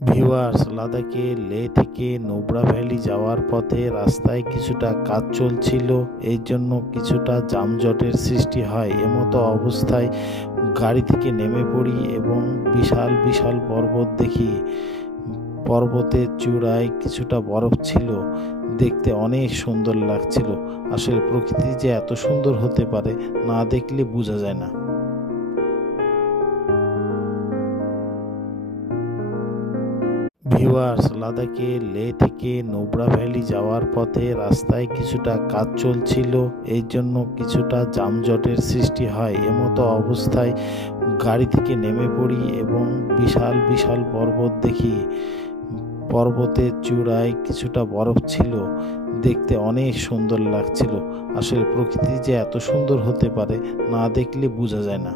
Viewers, লাদাখে লে থেকে নোব্রা ভ্যালি যাওয়ার পথে রাস্তায় কিছুটা কাজ চলছিল। এই জন্য কিছুটা যানজটের সৃষ্টি হয়। এমতো অবস্থায় গাড়ি থেকে নেমে পড়ি এবং বিশাল বিশাল পর্বত দেখি। পর্বতের চূড়ায় কিছুটা বরফ ছিল, দেখতে অনেক সুন্দর লাগছিল। আসলে প্রকৃতি যে এত সুন্দর হতে পারে, না দেখলে বোঝা যায় না। ভিউয়ার্স, লাদাখে লে থেকে নোব্রা ভ্যালি যাওয়ার পথে রাস্তায় কিছুটা কাজ চলছিল। এই জন্য কিছুটা যানজটের সৃষ্টি হয়। এমতো অবস্থায় গাড়ি থেকে নেমে পড়ি এবং বিশাল বিশাল পর্বত দেখি। পর্বতের চূড়ায় কিছুটা বরফ ছিল, দেখতে অনেক সুন্দর লাগছিল। আসলে প্রকৃতি যে এত সুন্দর হতে পারে, না দেখলে বোঝা যায় না।